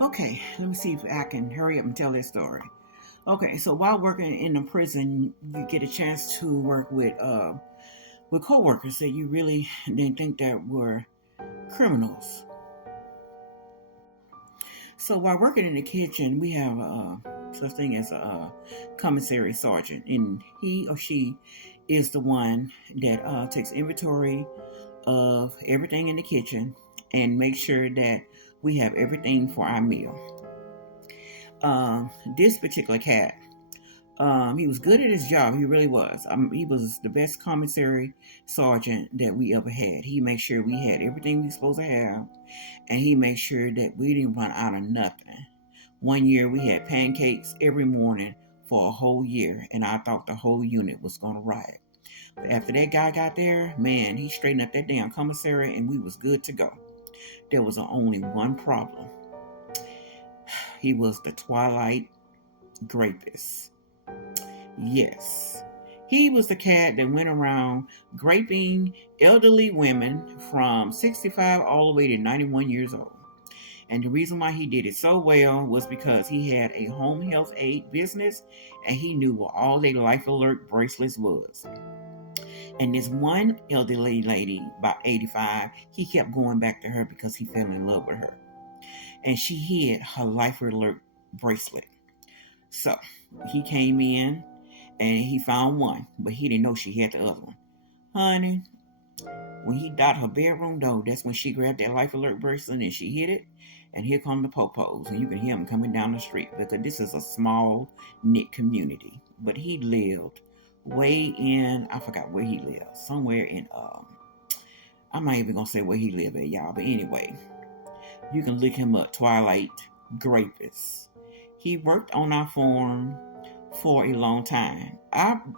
Okay, let me see if I can hurry up and tell this story. Okay, so while working in the prison, you get a chance to work with coworkers that you really didn't think that were criminals. So while working in the kitchen, we have such thing as a commissary sergeant, and he or she is the one that takes inventory of everything in the kitchen and makes sure that we have everything for our meal. This particular cat, he was good at his job. He really was. He was the best commissary sergeant that we ever had. He made sure we had everything we were supposed to have, and he made sure that we didn't run out of nothing. One year we had pancakes every morning for a whole year, and I thought the whole unit was going to riot. But after that guy got there, man, he straightened up that damn commissary, and we was good to go. There was only one problem. He was the Twilight Grapist. Yes. He was the cat that went around graping elderly women from 65 all the way to 91 years old. And the reason why he did it so well was because he had a home health aid business and he knew what all their life alert bracelets was. And this one elderly lady, about 85, he kept going back to her because he fell in love with her. And she hid her life alert bracelet. So he came in and he found one, but he didn't know she had the other one. Honey, when he dot her bedroom door, that's when she grabbed that life alert bracelet and she hit it. And here come the popos, and you can hear them coming down the street because this is a small knit community. But he lived way in, I forgot where he lived, somewhere in I'm not even gonna say where he lived at, y'all. But anyway, you can look him up, Twilight Grapist. He worked on our farm for a long time.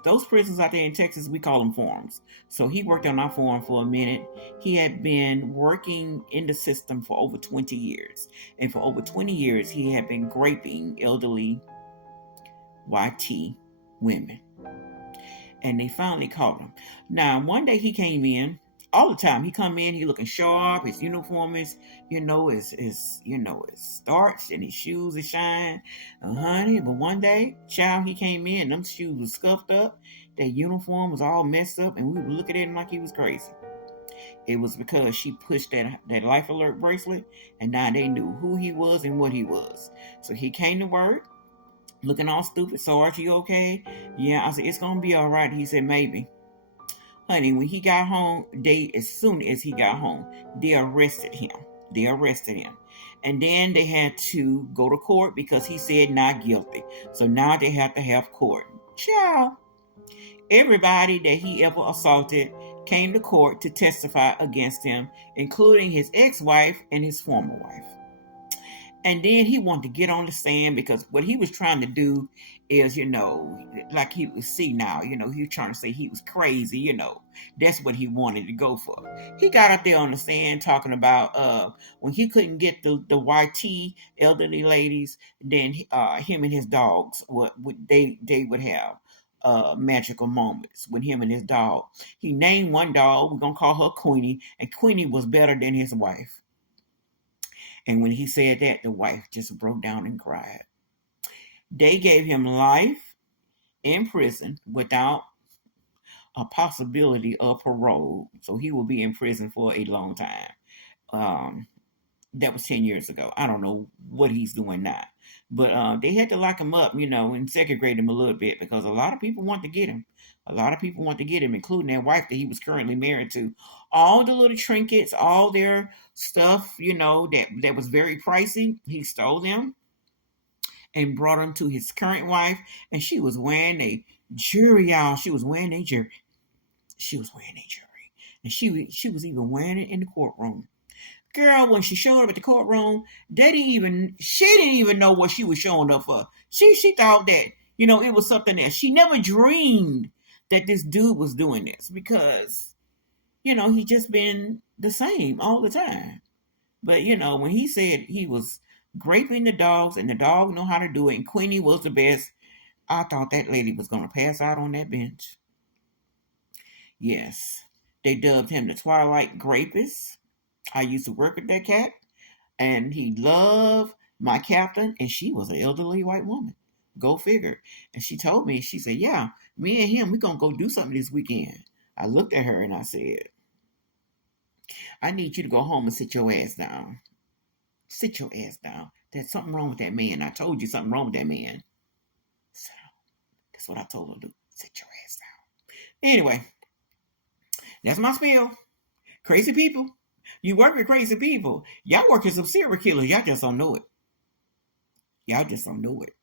Those prisons out there in Texas, we call them farms. So he worked on our farm for a minute. He had been working in the system for over 20 years. And for over 20 years, he had been graping elderly YT women. And they finally caught him. Now, one day he came in. All the time he come in, he looking sharp. His uniform is, his starched and his shoes is shine, honey. But one day, child, he came in, them shoes was scuffed up, that uniform was all messed up, and we were looking at him like he was crazy. It was because she pushed that life alert bracelet, and now they knew who he was and what he was. So he came to work, looking all stupid. Sarge, you okay? Yeah, I said it's gonna be all right. He said maybe. Honey, when he got home, as soon as he got home, they arrested him. They arrested him. And then they had to go to court because he said not guilty. So now they have to have court. Child, everybody that he ever assaulted came to court to testify against him, including his ex-wife and his former wife. And then he wanted to get on the stand because what he was trying to do is, like he was see now, he was trying to say he was crazy, That's what he wanted to go for. He got up there on the stand talking about when he couldn't get the YT elderly ladies, then him and his dogs they would have magical moments with him and his dog. He named one dog, we're gonna call her Queenie, and Queenie was better than his wife. And when he said that, the wife just broke down and cried. They gave him life in prison without a possibility of parole. So he will be in prison for a long time. Um, that was 10 years ago. I don't know what he's doing now. But they had to lock him up, and segregate him a little bit because a lot of people want to get him. A lot of people want to get him, including that wife that he was currently married to. All the little trinkets, all their stuff, that was very pricey, he stole them and brought them to his current wife. And she was wearing a jury, y'all. She was wearing a jury. She was wearing a jury. And she was even wearing it in the courtroom. Girl, when she showed up at the courtroom, she didn't even know what she was showing up for. She thought that, it was something else. She never dreamed that this dude was doing this because, he just been the same all the time. But, when he said he was graping the dogs and the dog know how to do it and Queenie was the best, I thought that lady was going to pass out on that bench. Yes. They dubbed him the Twilight Grapist. I used to work with that cat, and he loved my captain, and she was an elderly white woman. Go figure. And she told me, she said, yeah, me and him, we're going to go do something this weekend. I looked at her and I said, I need you to go home and sit your ass down. Sit your ass down. There's something wrong with that man. I told you something wrong with that man. So that's what I told her to do. Sit your ass down. Anyway, that's my spiel. Crazy people. You work with crazy people. Y'all work with some serial killers. Y'all just don't know it. Y'all just don't know it.